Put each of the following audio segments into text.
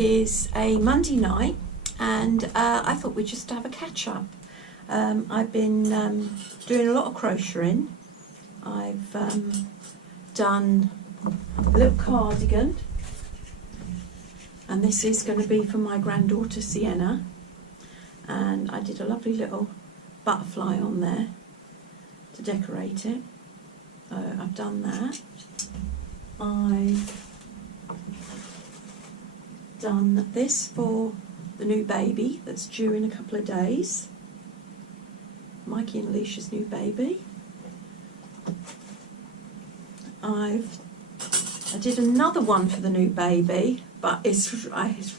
is a Monday night, and I thought we'd just have a catch up. I've been doing a lot of crocheting. I've done a little cardigan, and this is going to be for my granddaughter Sienna, and I did a lovely little butterfly on there to decorate it. So I've done that. I've done this for the new baby that's due in a couple of days. Mikey and Alicia's new baby. I did another one for the new baby, but it's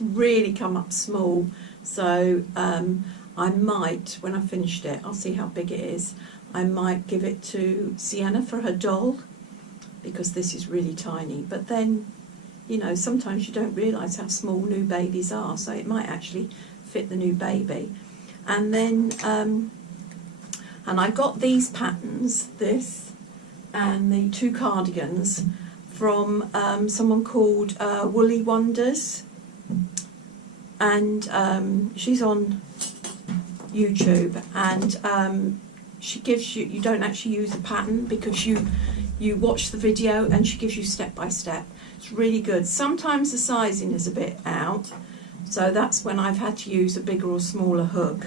really come up small, so I might, when I finished it, I'll see how big it is, I might give it to Sienna for her doll, because this is really tiny. But then, you know, sometimes you don't realise how small new babies are, so it might actually fit the new baby. And then, and I got these patterns, this and the two cardigans, from someone called Woolly Wonders, and she's on YouTube, and she gives you don't actually use a pattern, because you watch the video and she gives you step by step. It's really good. Sometimes the sizing is a bit out, so that's when I've had to use a bigger or smaller hook.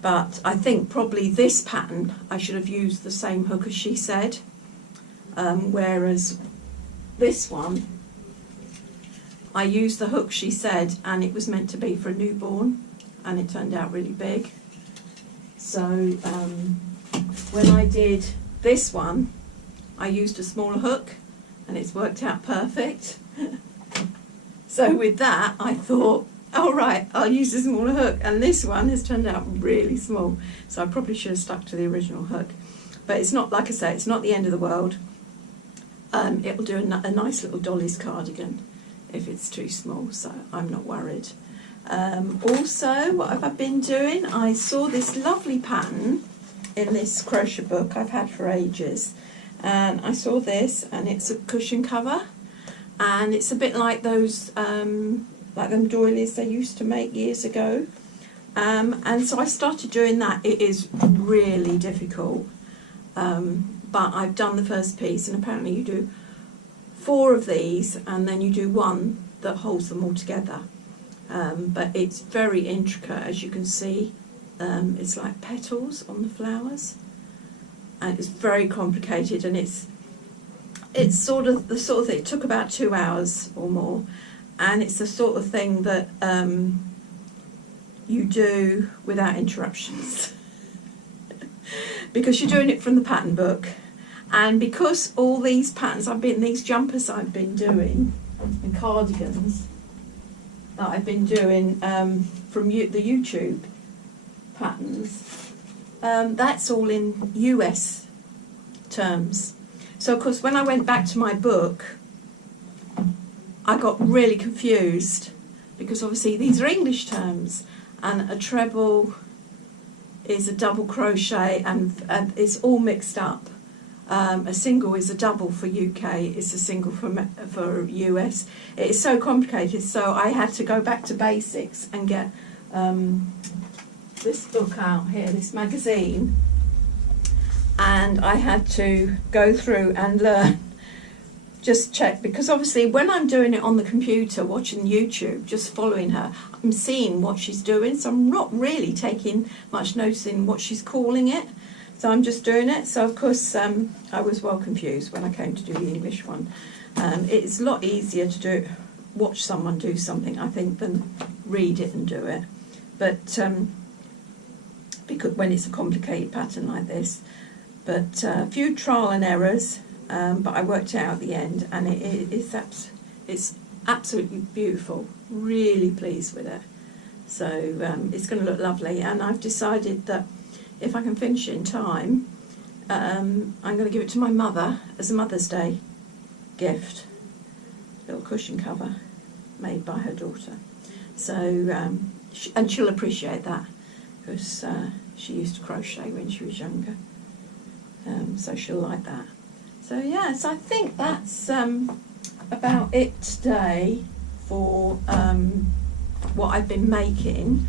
But I think probably this pattern I should have used the same hook as she said, whereas this one I used the hook she said, and it was meant to be for a newborn, and it turned out really big. So when I did this one, I used a smaller hook, and it's worked out perfect. So with that, I thought, all right, I'll use a smaller hook, and this one has turned out really small, so I probably should have stuck to the original hook. But it's not, like I say, it's not the end of the world. It'll do a nice little dolly's cardigan if it's too small, so I'm not worried. Also, what have I been doing? I saw this lovely pattern in this crochet book I've had for ages, and I saw this, and it's a cushion cover, and it's a bit like those like them doilies they used to make years ago, and so I started doing that. It is really difficult, but I've done the first piece, and apparently you do 4 of these, and then you do one that holds them all together. But it's very intricate, as you can see. It's like petals on the flowers, and it's very complicated, and it's sort of the sort of thing. It took about 2 hours or more, and it's the sort of thing that you do without interruptions because you're doing it from the pattern book, and because all these patterns these jumpers I've been doing, and cardigans that I've been doing from the YouTube patterns, that's all in US terms. So of course when I went back to my book, I got really confused, because obviously these are English terms, and a treble is a double crochet, and it's all mixed up. A single is a double for UK, it's a single for US. It is so complicated, so I had to go back to basics and get this book out here, this magazine, and I had to go through and learn, just check, because obviously when I'm doing it on the computer, watching YouTube, just following her, I'm seeing what she's doing, so I'm not really taking much notice in what she's calling it. So I'm just doing it. So of course I was well confused when I came to do the English one. It's a lot easier to watch someone do something, I think, than read it and do it. But because when it's a complicated pattern like this, but a few trial and errors, but I worked it out at the end, and it's absolutely beautiful. Really pleased with it. So it's going to look lovely, and I've decided that if I can finish it in time, I'm going to give it to my mother as a Mother's Day gift. Little cushion cover made by her daughter. So, and she'll appreciate that, because she used to crochet when she was younger. So she'll like that. So yeah, so I think that's about it today for what I've been making.